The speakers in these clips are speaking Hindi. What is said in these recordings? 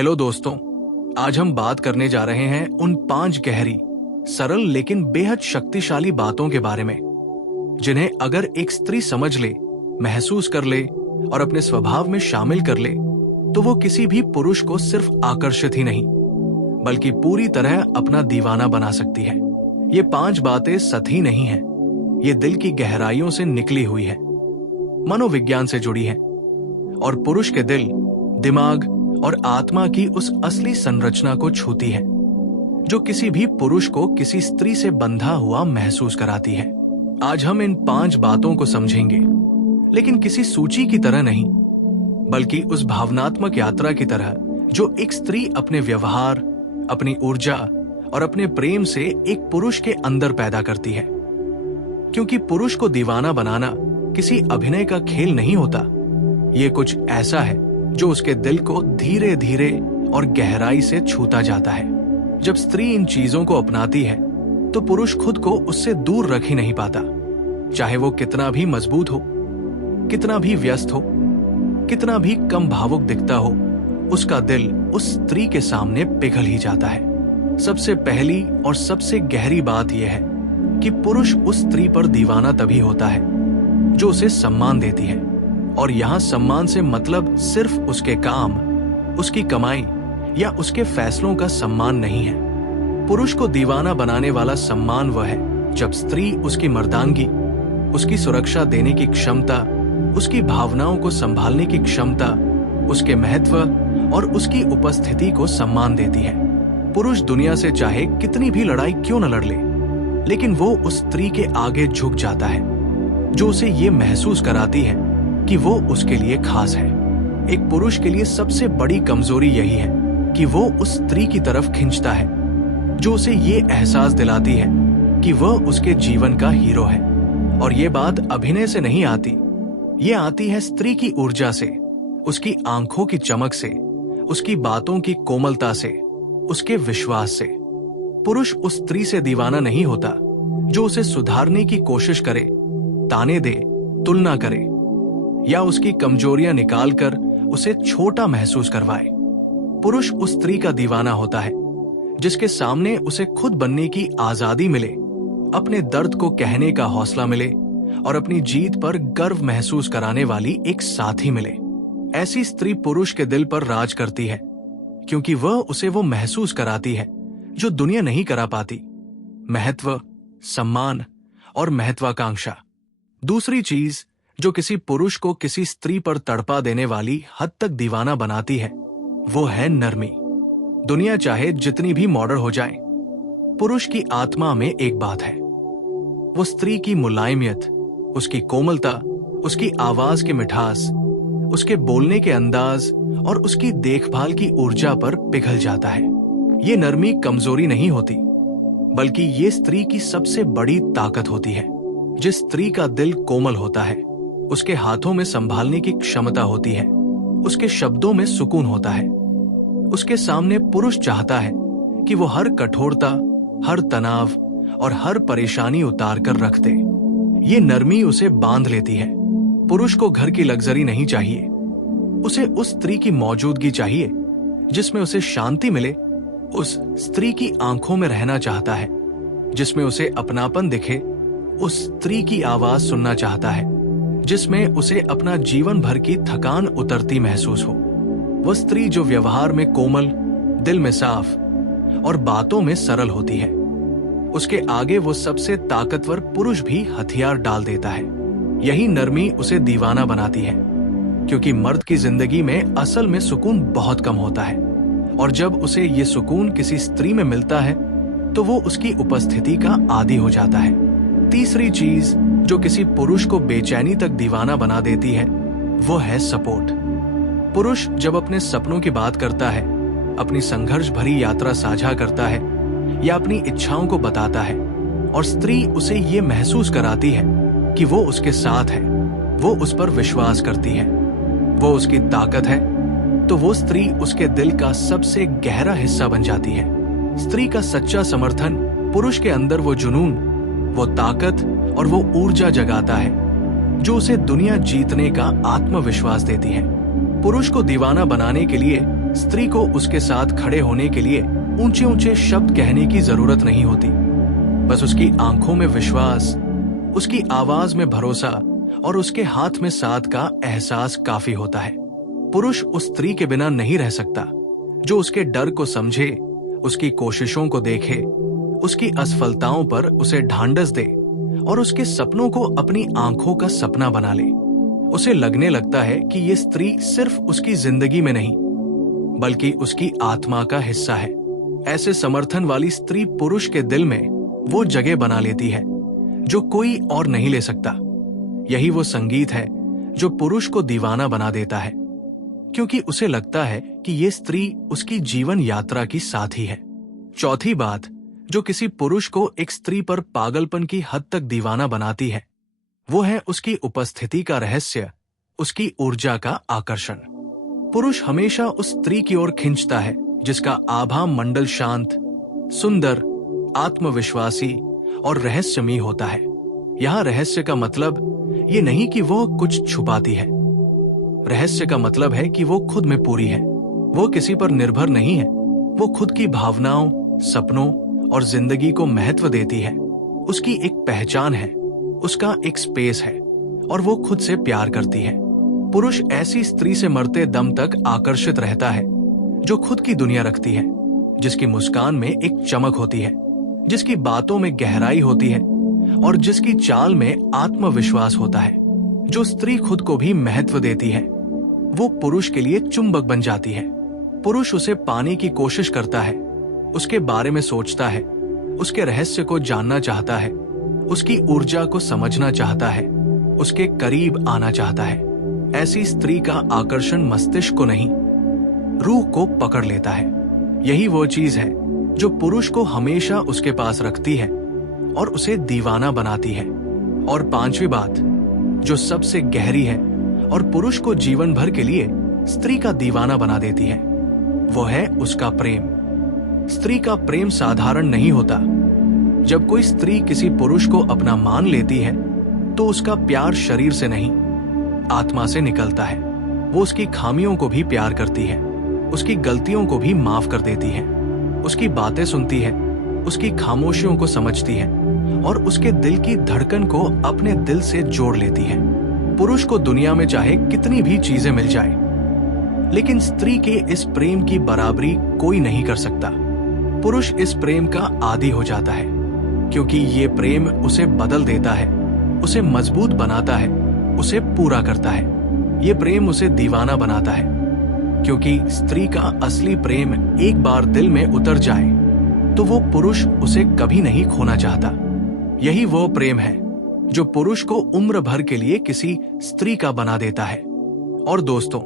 हेलो दोस्तों, आज हम बात करने जा रहे हैं उन 5 गहरी, सरल लेकिन बेहद शक्तिशाली बातों के बारे में जिन्हें अगर एक स्त्री समझ ले, महसूस कर ले और अपने स्वभाव में शामिल कर ले तो वो किसी भी पुरुष को सिर्फ आकर्षित ही नहीं बल्कि पूरी तरह अपना दीवाना बना सकती है। ये 5 बातें सतही नहीं हैं, ये दिल की गहराइयों से निकली हुई है, मनोविज्ञान से जुड़ी है और पुरुष के दिल, दिमाग और आत्मा की उस असली संरचना को छूती है जो किसी भी पुरुष को किसी स्त्री से बंधा हुआ महसूस कराती है। आज हम इन 5 बातों को समझेंगे, लेकिन किसी सूची की तरह नहीं बल्कि उस भावनात्मक यात्रा की तरह जो एक स्त्री अपने व्यवहार, अपनी ऊर्जा और अपने प्रेम से एक पुरुष के अंदर पैदा करती है। क्योंकि पुरुष को दीवाना बनाना किसी अभिनय का खेल नहीं होता, ये कुछ ऐसा है जो उसके दिल को धीरे धीरे और गहराई से छूता जाता है। जब स्त्री इन चीजों को अपनाती है तो पुरुष खुद को उससे दूर रख ही नहीं पाता, चाहे वो कितना भी मजबूत हो, कितना भी व्यस्त हो, कितना भी कम भावुक दिखता हो, उसका दिल उस स्त्री के सामने पिघल ही जाता है। सबसे पहली और सबसे गहरी बात यह है कि पुरुष उस स्त्री पर दीवाना तभी होता है जो उसे सम्मान देती है। और यहां सम्मान से मतलब सिर्फ उसके काम, उसकी कमाई या उसके फैसलों का सम्मान नहीं है। पुरुष को दीवाना बनाने वाला सम्मान वह है जब स्त्री उसकी मर्दांगी, उसकी सुरक्षा देने की क्षमता, उसकी भावनाओं को संभालने की क्षमता, उसके महत्व और उसकी उपस्थिति को सम्मान देती है। पुरुष दुनिया से चाहे कितनी भी लड़ाई क्यों न लड़ ले, लेकिन वो उस स्त्री के आगे झुक जाता है जो उसे ये महसूस कराती है कि वो उसके लिए खास है। एक पुरुष के लिए सबसे बड़ी कमजोरी यही है कि वो उस स्त्री की तरफ खींचता है जो उसे ये एहसास दिलाती है कि वह उसके जीवन का हीरो है। और ये बात अभिनय से नहीं आती, ये आती है स्त्री की ऊर्जा से, उसकी आंखों की चमक से, उसकी बातों की कोमलता से, उसके विश्वास से। पुरुष उस स्त्री से दीवाना नहीं होता जो उसे सुधारने की कोशिश करे, ताने दे, तुलना करे या उसकी कमजोरियां निकालकर उसे छोटा महसूस करवाए। पुरुष उस स्त्री का दीवाना होता है जिसके सामने उसे खुद बनने की आजादी मिले, अपने दर्द को कहने का हौसला मिले और अपनी जीत पर गर्व महसूस कराने वाली एक साथी मिले। ऐसी स्त्री पुरुष के दिल पर राज करती है क्योंकि वह उसे वो महसूस कराती है जो दुनिया नहीं करा पाती, महत्व, सम्मान और महत्वाकांक्षा। दूसरी चीज जो किसी पुरुष को किसी स्त्री पर तड़पा देने वाली हद तक दीवाना बनाती है वो है नरमी। दुनिया चाहे जितनी भी मॉडर्न हो जाए, पुरुष की आत्मा में एक बात है, वो स्त्री की मुलायमियत, उसकी कोमलता, उसकी आवाज की मिठास, उसके बोलने के अंदाज और उसकी देखभाल की ऊर्जा पर पिघल जाता है। ये नरमी कमजोरी नहीं होती बल्कि ये स्त्री की सबसे बड़ी ताकत होती है। जिस स्त्री का दिल कोमल होता है, उसके हाथों में संभालने की क्षमता होती है, उसके शब्दों में सुकून होता है, उसके सामने पुरुष चाहता है कि वो हर कठोरता, हर तनाव और हर परेशानी उतार कर रख दे। ये नरमी उसे बांध लेती है। पुरुष को घर की लग्जरी नहीं चाहिए, उसे उस स्त्री की मौजूदगी चाहिए जिसमें उसे शांति मिले। उस स्त्री की आंखों में रहना चाहता है जिसमें उसे अपनापन दिखे, उस स्त्री की आवाज सुनना चाहता है जिसमें उसे अपना जीवन भर की थकान उतरती महसूस हो। वह स्त्री जो व्यवहार में कोमल, दिल में साफ और बातों में सरल होती है, उसके आगे वो सबसे ताकतवर पुरुष भी हथियार डाल देता है। यही नरमी उसे दीवाना बनाती है क्योंकि मर्द की जिंदगी में असल में सुकून बहुत कम होता है और जब उसे ये सुकून किसी स्त्री में मिलता है तो वो उसकी उपस्थिति का आदी हो जाता है। तीसरी चीज जो किसी पुरुष को बेचैनी तक दीवाना बना देती है वो है सपोर्ट। पुरुष जब अपने सपनों की बात करता है, अपनी संघर्ष भरी यात्रा साझा करता है या अपनी इच्छाओं को बताता है और स्त्री उसे ये महसूस कराती है कि वो उसके साथ है, वो उस पर विश्वास करती है, वो उसकी ताकत है, तो वो स्त्री उसके दिल का सबसे गहरा हिस्सा बन जाती है। स्त्री का सच्चा समर्थन पुरुष के अंदर वो जुनून, वो ताकत और वो ऊर्जा जगाता है जो उसे दुनिया जीतने का आत्मविश्वास देती है। पुरुष को दीवाना बनाने के लिए स्त्री को उसके साथ खड़े होने के लिए ऊंचे ऊंचे शब्द कहने की जरूरत नहीं होती। बस उसकी आंखों में विश्वास, उसकी आवाज में भरोसा और उसके हाथ में साथ का एहसास काफी होता है। पुरुष उस स्त्री के बिना नहीं रह सकता जो उसके डर को समझे, उसकी कोशिशों को देखे, उसकी असफलताओं पर उसे ढांढस दे और उसके सपनों को अपनी आंखों का सपना बना ले। उसे लगने लगता है कि ये स्त्री सिर्फ उसकी जिंदगी में नहीं बल्कि उसकी आत्मा का हिस्सा है। ऐसे समर्थन वाली स्त्री पुरुष के दिल में वो जगह बना लेती है जो कोई और नहीं ले सकता। यही वो संगीत है जो पुरुष को दीवाना बना देता है, क्योंकि उसे लगता है कि ये स्त्री उसकी जीवन यात्रा की साथी है। चौथी बात जो किसी पुरुष को एक स्त्री पर पागलपन की हद तक दीवाना बनाती है, वो है उसकी उपस्थिति का रहस्य, उसकी ऊर्जा का आकर्षण। पुरुष हमेशा उस स्त्री की ओर खींचता है जिसका आभा मंडल शांत, सुंदर, आत्मविश्वासी और रहस्यमयी होता है। यहाँ रहस्य का मतलब ये नहीं कि वो कुछ छुपाती है। रहस्य का मतलब है कि वो खुद में पूरी है। वो किसी पर निर्भर नहीं है। वो खुद की भावनाओं, सपनों और जिंदगी को महत्व देती है। उसकी एक पहचान है, उसका एक स्पेस है और वो खुद से प्यार करती है। पुरुष ऐसी स्त्री से मरते दम तक आकर्षित रहता है जो खुद की दुनिया रखती है, जिसकी मुस्कान में एक चमक होती है, जिसकी बातों में गहराई होती है और जिसकी चाल में आत्मविश्वास होता है। जो स्त्री खुद को भी महत्व देती है वो पुरुष के लिए चुंबक बन जाती है। पुरुष उसे पाने की कोशिश करता है, उसके बारे में सोचता है, उसके रहस्य को जानना चाहता है, उसकी ऊर्जा को समझना चाहता है, उसके करीब आना चाहता है। ऐसी स्त्री का आकर्षण मस्तिष्क को नहीं, रूह को पकड़ लेता है। यही वो चीज है जो पुरुष को हमेशा उसके पास रखती है और उसे दीवाना बनाती है। और पांचवी बात जो सबसे गहरी है और पुरुष को जीवन भर के लिए स्त्री का दीवाना बना देती है, वो है उसका प्रेम। स्त्री का प्रेम साधारण नहीं होता। जब कोई स्त्री किसी पुरुष को अपना मान लेती है तो उसका प्यार शरीर से नहीं, आत्मा से निकलता है। वो उसकी खामियों को भी प्यार करती है, उसकी गलतियों को भी माफ कर देती है, उसकी बातें सुनती है, उसकी खामोशियों को समझती है और उसके दिल की धड़कन को अपने दिल से जोड़ लेती है। पुरुष को दुनिया में चाहे कितनी भी चीजें मिल जाए, लेकिन स्त्री के इस प्रेम की बराबरी कोई नहीं कर सकता। पुरुष इस प्रेम का आदी हो जाता है क्योंकि ये प्रेम उसे बदल देता है, उसे मजबूत बनाता है, उसे पूरा करता है। ये प्रेम उसे दीवाना बनाता है क्योंकि स्त्री का असली प्रेम एक बार दिल में उतर जाए तो वो पुरुष उसे कभी नहीं खोना चाहता। यही वो प्रेम है जो पुरुष को उम्र भर के लिए किसी स्त्री का बना देता है। और दोस्तों,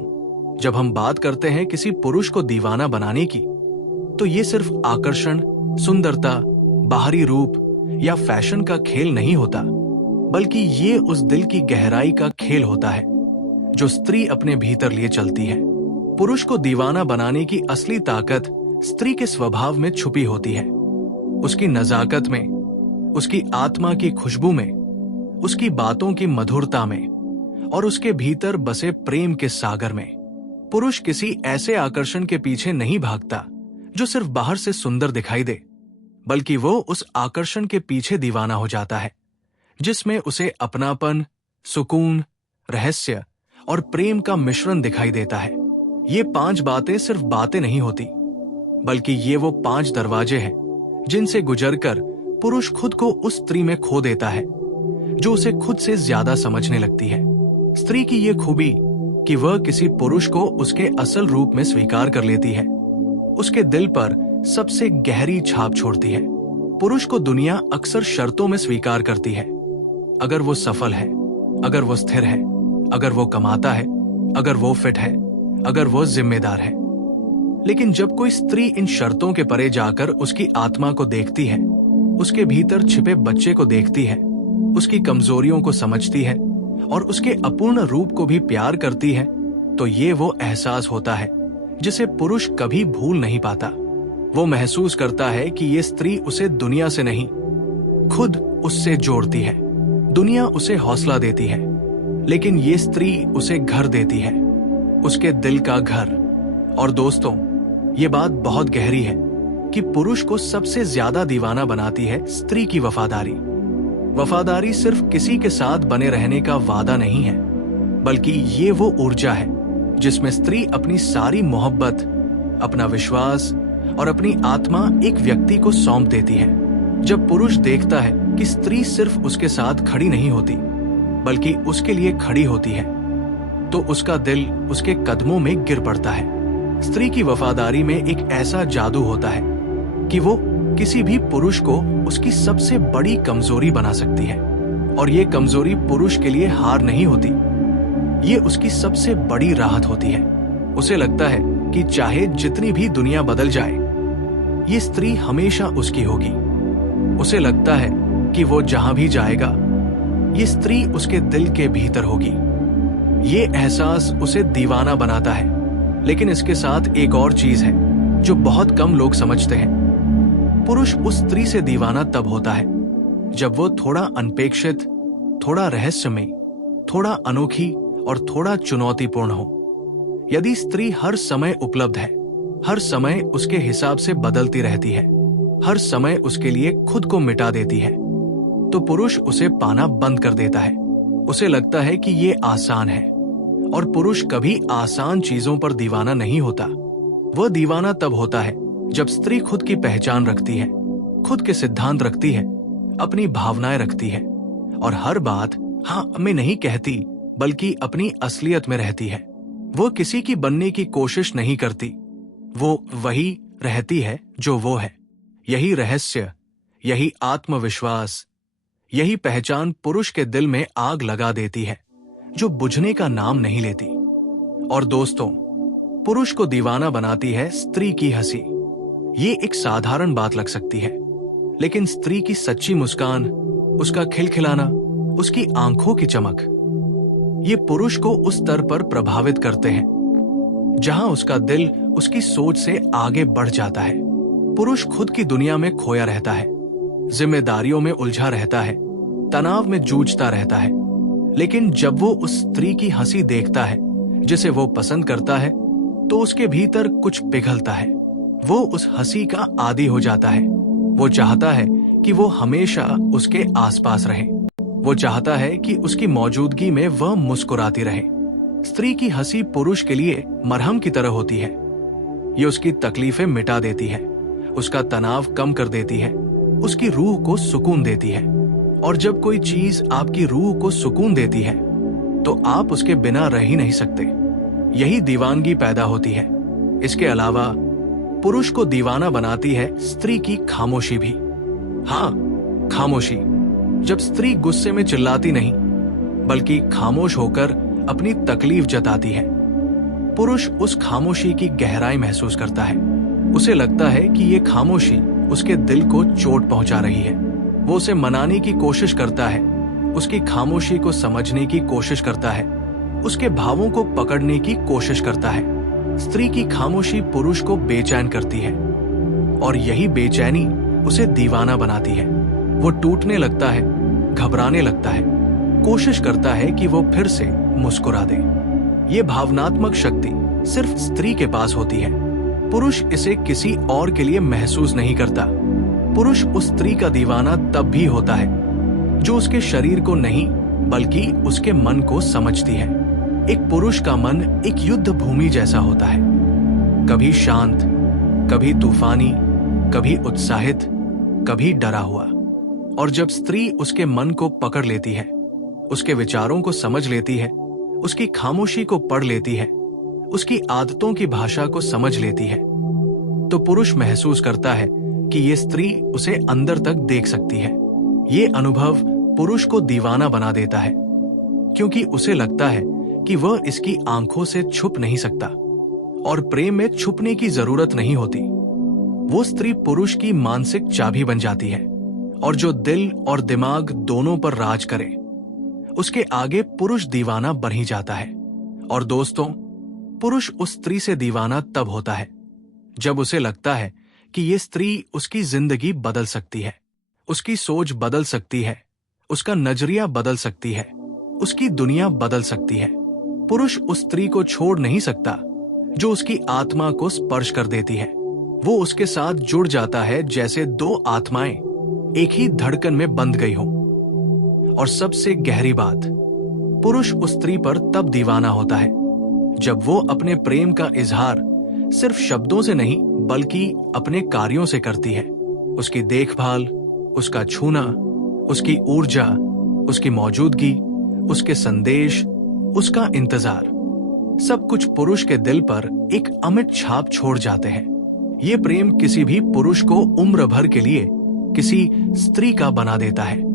जब हम बात करते हैं किसी पुरुष को दीवाना बनाने की, तो ये सिर्फ आकर्षण, सुंदरता, बाहरी रूप या फैशन का खेल नहीं होता, बल्कि ये उस दिल की गहराई का खेल होता है जो स्त्री अपने भीतर लिए चलती है। पुरुष को दीवाना बनाने की असली ताकत स्त्री के स्वभाव में छुपी होती है, उसकी नजाकत में, उसकी आत्मा की खुशबू में, उसकी बातों की मधुरता में और उसके भीतर बसे प्रेम के सागर में। पुरुष किसी ऐसे आकर्षण के पीछे नहीं भागता जो सिर्फ बाहर से सुंदर दिखाई दे, बल्कि वो उस आकर्षण के पीछे दीवाना हो जाता है जिसमें उसे अपनापन, सुकून, रहस्य और प्रेम का मिश्रण दिखाई देता है। ये 5 बातें सिर्फ बातें नहीं होती, बल्कि ये वो 5 दरवाजे हैं जिनसे गुजरकर पुरुष खुद को उस स्त्री में खो देता है जो उसे खुद से ज्यादा समझने लगती है। स्त्री की ये खूबी कि वह किसी पुरुष को उसके असल रूप में स्वीकार कर लेती है, उसके दिल पर सबसे गहरी छाप छोड़ती है। पुरुष को दुनिया अक्सर शर्तों में स्वीकार करती है। अगर वो सफल है, अगर वो स्थिर है, अगर वो कमाता है, अगर वो फिट है, अगर वो जिम्मेदार है। लेकिन जब कोई स्त्री इन शर्तों के परे जाकर उसकी आत्मा को देखती है, उसके भीतर छिपे बच्चे को देखती है, उसकी कमजोरियों को समझती है और उसके अपूर्ण रूप को भी प्यार करती है, तो ये वो एहसास होता है जिसे पुरुष कभी भूल नहीं पाता। वो महसूस करता है कि ये स्त्री उसे दुनिया से नहीं, खुद उससे जोड़ती है। दुनिया उसे हौसला देती है, लेकिन ये स्त्री उसे घर देती है, उसके दिल का घर, और दोस्तों, ये बात बहुत गहरी है कि पुरुष को सबसे ज्यादा दीवाना बनाती है स्त्री की वफादारी। वफादारी सिर्फ किसी के साथ बने रहने का वादा नहीं है, बल्कि ये वो ऊर्जा है जिसमें स्त्री अपनी सारी मोहब्बत, अपना विश्वास और अपनी आत्मा एक व्यक्ति को सौंप देती है। जब पुरुष देखता है कि स्त्री सिर्फ उसके साथ खड़ी नहीं होती, बल्कि उसके लिए खड़ी होती है, तो उसका दिल उसके कदमों में गिर पड़ता है। स्त्री की वफादारी में एक ऐसा जादू होता है कि वो किसी भी पुरुष को उसकी सबसे बड़ी कमजोरी बना सकती है, और ये कमजोरी पुरुष के लिए हार नहीं होती, ये उसकी सबसे बड़ी राहत होती है। उसे लगता है कि चाहे जितनी भी दुनिया बदल जाए, ये स्त्री हमेशा उसकी होगी। उसे लगता है कि वो जहां भी जाएगा, ये स्त्री उसके दिल के भीतर होगी। ये एहसास उसे दीवाना बनाता है। लेकिन इसके साथ एक और चीज है जो बहुत कम लोग समझते हैं। पुरुष उस स्त्री से दीवाना तब होता है जब वो थोड़ा अनपेक्षित, थोड़ा रहस्यमय, थोड़ा अनोखी और थोड़ा चुनौतीपूर्ण हो। यदि स्त्री हर समय उपलब्ध है, हर समय उसके हिसाब से बदलती रहती है, हर समय उसके लिए खुद को मिटा देती है, तो पुरुष उसे पाना बंद कर देता है। उसे लगता है कि ये आसान है, और पुरुष कभी आसान चीजों पर दीवाना नहीं होता। वह दीवाना तब होता है जब स्त्री खुद की पहचान रखती है, खुद के सिद्धांत रखती है, अपनी भावनाएं रखती है, और हर बात हाँ में नहीं कहती, बल्कि अपनी असलियत में रहती है। वो किसी की बनने की कोशिश नहीं करती, वो वही रहती है जो वो है। यही रहस्य, यही आत्मविश्वास, यही पहचान पुरुष के दिल में आग लगा देती है, जो बुझने का नाम नहीं लेती। और दोस्तों, पुरुष को दीवाना बनाती है स्त्री की हंसी। ये एक साधारण बात लग सकती है, लेकिन स्त्री की सच्ची मुस्कान, उसका खिलखिलाना, उसकी आंखों की चमक, ये पुरुष को उस स्तर पर प्रभावित करते हैं जहां उसका दिल उसकी सोच से आगे बढ़ जाता है। पुरुष खुद की दुनिया में खोया रहता है, जिम्मेदारियों में उलझा रहता है, तनाव में जूझता रहता है। लेकिन जब वो उस स्त्री की हंसी देखता है जिसे वो पसंद करता है, तो उसके भीतर कुछ पिघलता है। वो उस हंसी का आदी हो जाता है। वो चाहता है कि वो हमेशा उसके आसपास रहे। वो चाहता है कि उसकी मौजूदगी में वह मुस्कुराती रहे। स्त्री की हंसी पुरुष के लिए मरहम की तरह होती है। ये उसकी तकलीफें मिटा देती है, उसका तनाव कम कर देती है, उसकी रूह को सुकून देती है। और जब कोई चीज आपकी रूह को सुकून देती है, तो आप उसके बिना रह ही नहीं सकते। यही दीवानगी पैदा होती है। इसके अलावा पुरुष को दीवाना बनाती है स्त्री की खामोशी भी। हाँ, खामोशी। जब स्त्री गुस्से में चिल्लाती नहीं, बल्कि खामोश होकर अपनी तकलीफ जताती है, पुरुष उस खामोशी की गहराई महसूस करता है। उसे लगता है कि ये खामोशी उसके दिल को चोट पहुंचा रही है। वो उसे मनाने की कोशिश करता है, उसकी खामोशी को समझने की कोशिश करता है, उसके भावों को पकड़ने की कोशिश करता है। स्त्री की खामोशी पुरुष को बेचैन करती है, और यही बेचैनी उसे दीवाना बनाती है। वो टूटने लगता है, घबराने लगता है, कोशिश करता है कि वो फिर से मुस्कुरा दे। ये भावनात्मक शक्ति सिर्फ स्त्री के पास होती है। पुरुष इसे किसी और के लिए महसूस नहीं करता। पुरुष उस स्त्री का दीवाना तब भी होता है जो उसके शरीर को नहीं, बल्कि उसके मन को समझती है। एक पुरुष का मन एक युद्ध भूमि जैसा होता है, कभी शांत, कभी तूफानी, कभी उत्साहित, कभी डरा हुआ। और जब स्त्री उसके मन को पकड़ लेती है, उसके विचारों को समझ लेती है, उसकी खामोशी को पढ़ लेती है, उसकी आदतों की भाषा को समझ लेती है, तो पुरुष महसूस करता है कि ये स्त्री उसे अंदर तक देख सकती है। ये अनुभव पुरुष को दीवाना बना देता है, क्योंकि उसे लगता है कि वह इसकी आंखों से छुप नहीं सकता, और प्रेम में छुपने की जरूरत नहीं होती। वो स्त्री पुरुष की मानसिक चाबी बन जाती है, और जो दिल और दिमाग दोनों पर राज करे, उसके आगे पुरुष दीवाना बन ही जाता है। और दोस्तों, पुरुष उस स्त्री से दीवाना तब होता है जब उसे लगता है कि ये स्त्री उसकी जिंदगी बदल सकती है, उसकी सोच बदल सकती है, उसका नजरिया बदल सकती है, उसकी दुनिया बदल सकती है। पुरुष उस स्त्री को छोड़ नहीं सकता, जो उसकी आत्मा को स्पर्श कर देती है। वो उसके साथ जुड़ जाता है जैसे दो आत्माएं एक ही धड़कन में बंध गई हों। और सबसे गहरी बात, पुरुष उस स्त्री पर तब दीवाना होता है जब वो अपने प्रेम का इजहार सिर्फ शब्दों से नहीं बल्कि अपने कार्यों से करती है। उसकी देखभाल, उसका छूना, उसकी ऊर्जा, उसकी मौजूदगी, उसके संदेश, उसका इंतजार, सब कुछ पुरुष के दिल पर एक अमिट छाप छोड़ जाते हैं। ये प्रेम किसी भी पुरुष को उम्र भर के लिए किसी स्त्री का बना देता है।